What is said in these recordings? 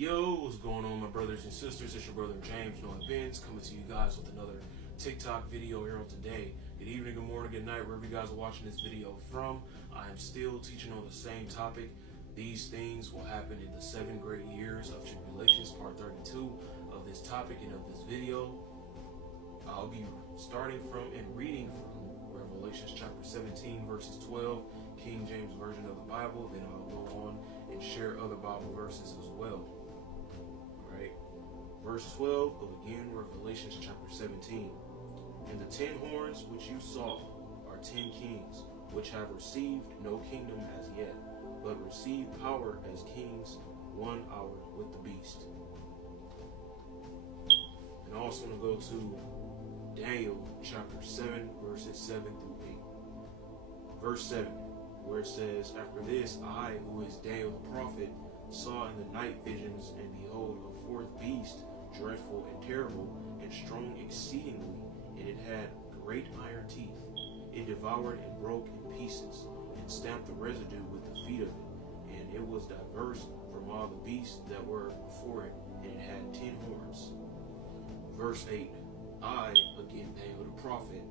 Yo, what's going on, my brothers and sisters? It's your brother James, Noid-Binns, coming to you guys with another TikTok video here on today. Good evening, good morning, good night, wherever you guys are watching this video from. I am still teaching on the same topic. These things will happen in the 7 great years of Tribulations, part 32 of this topic and of this video. I'll be starting from and reading from Revelations chapter 17, verses 12, King James Version of the Bible. Then I'll go on and share other Bible verses as well. Right, verse 12 of again Revelations chapter 17. And the 10 horns which you saw are 10 kings, which have received no kingdom as yet, but receive power as kings 1 hour with the beast. And I also want to go to Daniel chapter 7, verses 7 through 8. Verse 7, where it says, After this I, who is Daniel the prophet, saw in the night visions, and behold, a fourth beast, dreadful and terrible, and strong exceedingly, and it had great iron teeth. It devoured and broke in pieces, and stamped the residue with the feet of it. And it was diverse from all the beasts that were before it, and it had 10 horns. Verse 8, I, again Daniel the prophet,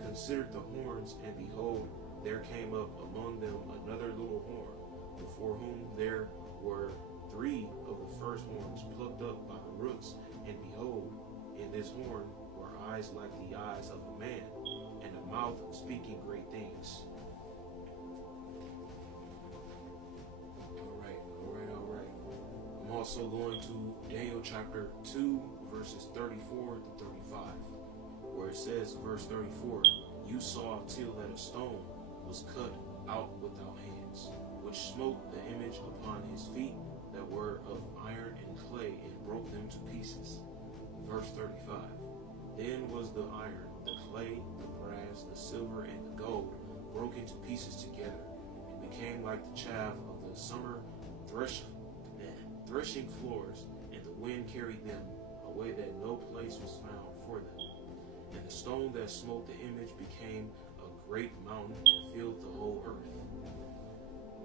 considered the horns, and behold, there came up among them another little horn, before whom there were 3 of the first horns plucked up by the roots, and behold, in this horn were eyes like the eyes of a man, and a mouth speaking great things. All right. I'm also going to Daniel chapter 2, verses 34 to 35, where it says, verse 34, You saw till that a stone was cut out without hands, which smote the image upon his feet that were of iron and clay, and broke them to pieces. Verse 35, Then was the iron, the clay, the brass, the silver, and the gold broken to pieces together, and became like the chaff of the summer threshing floors, and the wind carried them away that no place was found for them. And the stone that smote the image became a great mountain and filled the whole earth.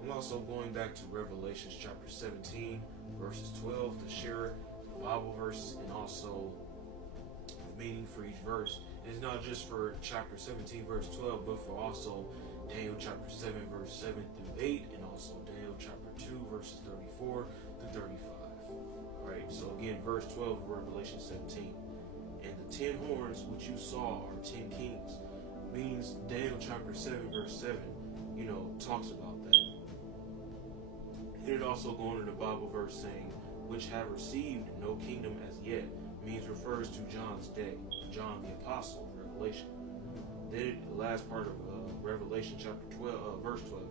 I'm also going back to Revelation chapter 17, verses 12 to share the Bible verse and also the meaning for each verse. And it's not just for chapter 17, verse 12, but for also Daniel chapter 7, verse 7 through 8, and also Daniel chapter 2, verses 34 to 35. All right, so again, verse 12 of Revelation 17. And the 10 horns which you saw are 10 kings. Means Daniel chapter 7, verse 7, talks about that. And it also going in the Bible verse saying, which have received no kingdom as yet, means refers to John's day, John the apostle, Revelation. Then the last part of Revelation chapter 12, verse 12,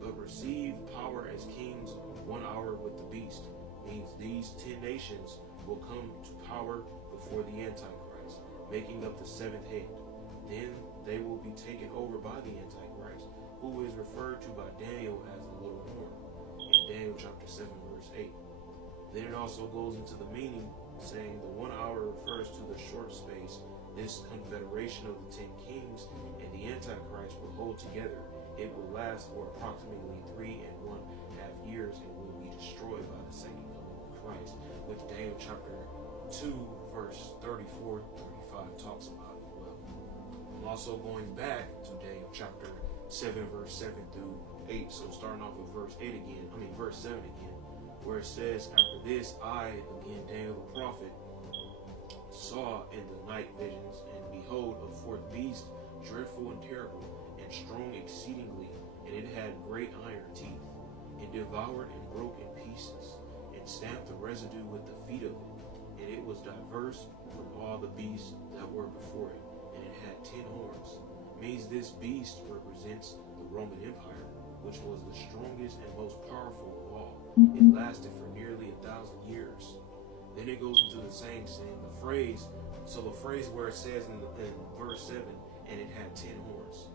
but receive power as kings 1 hour with the beast, means these 10 nations will come to power before the Antichrist, making up the 7th head. Then they will be taken over by the Antichrist, who is referred to by Daniel as the little horn, in Daniel chapter 7, verse 8. Then it also goes into the meaning, saying the 1 hour refers to the short space this confederation of the 10 kings and the Antichrist will hold together. It will last for approximately 3.5 years and will be destroyed by the second coming of Christ, which Daniel chapter 2, verse 34 35 talks about as well. I'm also going back to Daniel chapter 7, verse 7 through 8. So starting off with verse 7 again, where it says, After this I, again Daniel the prophet, saw in the night visions, and behold, a fourth beast, dreadful and terrible, and strong exceedingly, and it had great iron teeth, and devoured and broke in pieces, and stamped the residue with the feet of it. And it was diverse from all the beasts that were before it, and it had 10 horns. Means this beast represents the Roman Empire, which was the strongest and most powerful of all. It lasted for nearly 1,000 years. Then it goes into the same saying, the phrase where it says in verse 7, and it had 10 horns,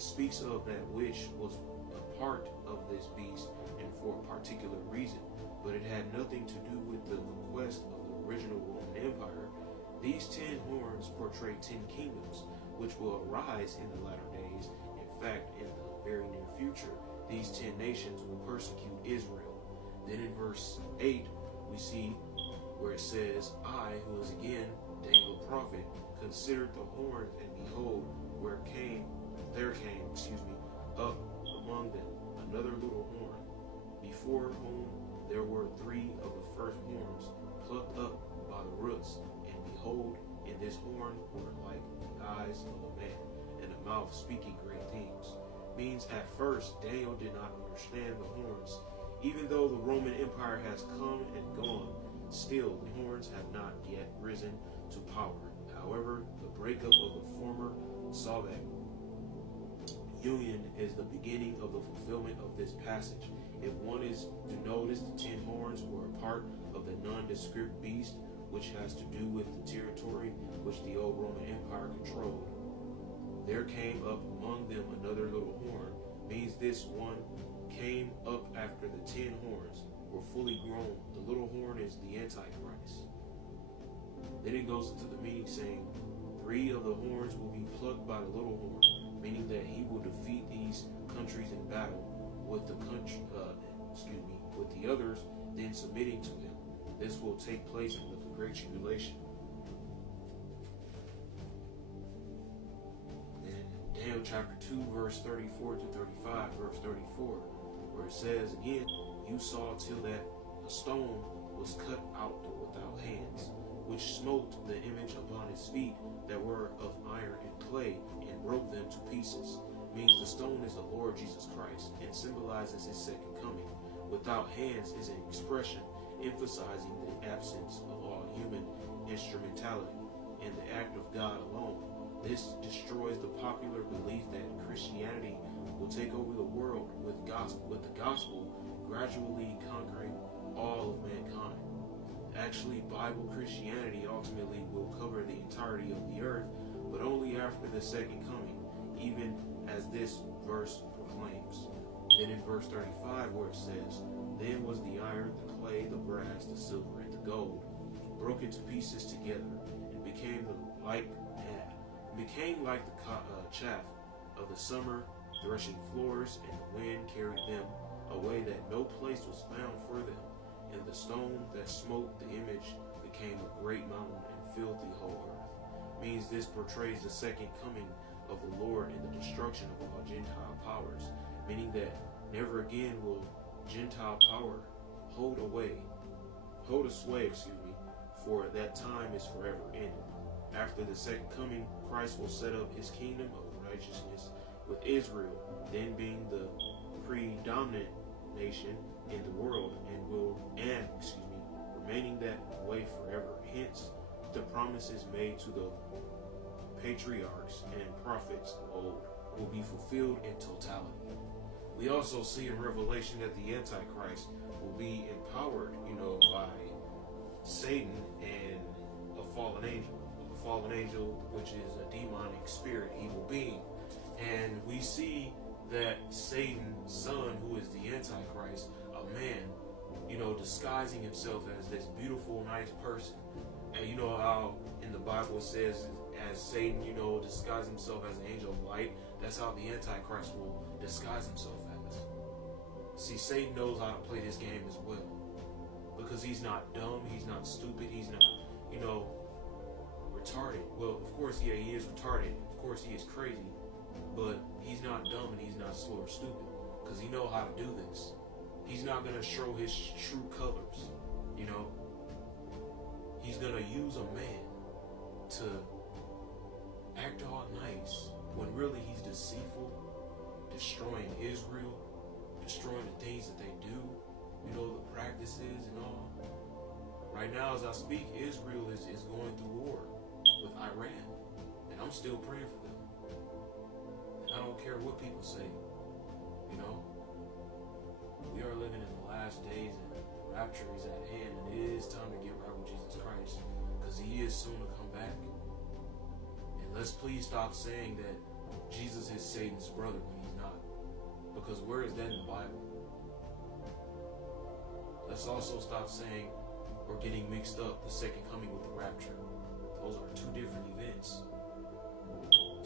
speaks of that which was a part of this beast and for a particular reason, but it had nothing to do with the conquest of the original Roman Empire. These 10 horns portray 10 kingdoms, which will arise in the latter days. In fact, in the very near future, these 10 nations will persecute Israel. Then in verse 8, we see where it says, I, who is again Daniel the prophet, considered the horns, and behold, there came up among them another little horn, before whom there were 3 of the first horns plucked up by the roots, and behold, in this horn were like the eyes of a man, and a mouth speaking great things. Means at first Daniel did not understand the horns. Even though the Roman Empire has come and gone, still the horns have not yet risen to power. However, the breakup of the former Soviet Union is the beginning of the fulfillment of this passage. If one is to notice, the 10 horns were a part of the non-descript beast, which has to do with the territory which the old Roman Empire controlled. There came up among them another little horn, means this one came up after the 10 horns were fully grown. The little horn is the Antichrist. Then it goes into the meaning saying, 3 of the horns will be plucked by the little horn, meaning that he will defeat these countries in battle with the with the others then submitting to him. This will take place in the Great Tribulation. Then Daniel chapter 2, verse 34 to 35, verse 34, where it says again, you saw till that a stone was cut out without hands, which smote the image upon his feet that were of iron and clay, and broke them to pieces. Means the stone is the Lord Jesus Christ, and symbolizes his second coming. Without hands is an expression emphasizing the absence of all human instrumentality and the act of God alone. This destroys the popular belief that Christianity will take over the world with the gospel gradually conquering all of mankind. Actually, Bible Christianity ultimately will cover the entirety of the earth, but only after the second coming, even as this verse proclaims. Then in verse 35, where it says, then was the iron, the clay, the brass, the silver, and the gold broken to pieces together, and became like the chaff of the summer threshing floors, and the wind carried them away that no place was found for them. And the stone that smote the image became a great mountain and filled the whole earth. Means this portrays the second coming of the Lord and the destruction of all Gentile powers, meaning that never again will Gentile power hold a sway, for that time is forever ended. After the second coming, Christ will set up his kingdom of righteousness with Israel, then being the predominant nation in the world, and remaining that way forever. Hence, the promises made to the patriarchs and prophets of old will be fulfilled in totality. We also see in Revelation that the Antichrist will be empowered, by Satan and a fallen angel. A fallen angel, which is a demonic spirit, evil being. And we see that Satan's son, who is the Antichrist, a man, disguising himself as this beautiful, nice person. And you know how in the Bible it says, as Satan, disguise himself as an angel of light, that's how the Antichrist will disguise himself as. See, Satan knows how to play this game as well. Because he's not dumb, he's not stupid, he's not, retarded. Well, of course, yeah, he is retarded. Of course, he is crazy. But he's not dumb and he's not slow or stupid. Because he knows how to do this. He's not going to show his true colors, He's going to use a man to act all nice when really he's deceitful, destroying Israel, destroying the things that they do, the practices and all. Right now, as I speak, Israel is going through war with Iran, and I'm still praying for them. And I don't care what people say, We are living in the last days, and the rapture is at hand, and it is time to get right with Jesus Christ, because he is soon to come back. And let's please stop saying that Jesus is Satan's brother when he's not, because where is that in the Bible? Let's also stop saying or getting mixed up the second coming with the rapture. Those are two different events.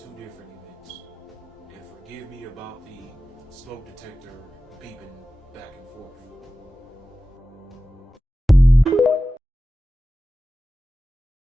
Two different events. And forgive me about the smoke detector beeping back and forth.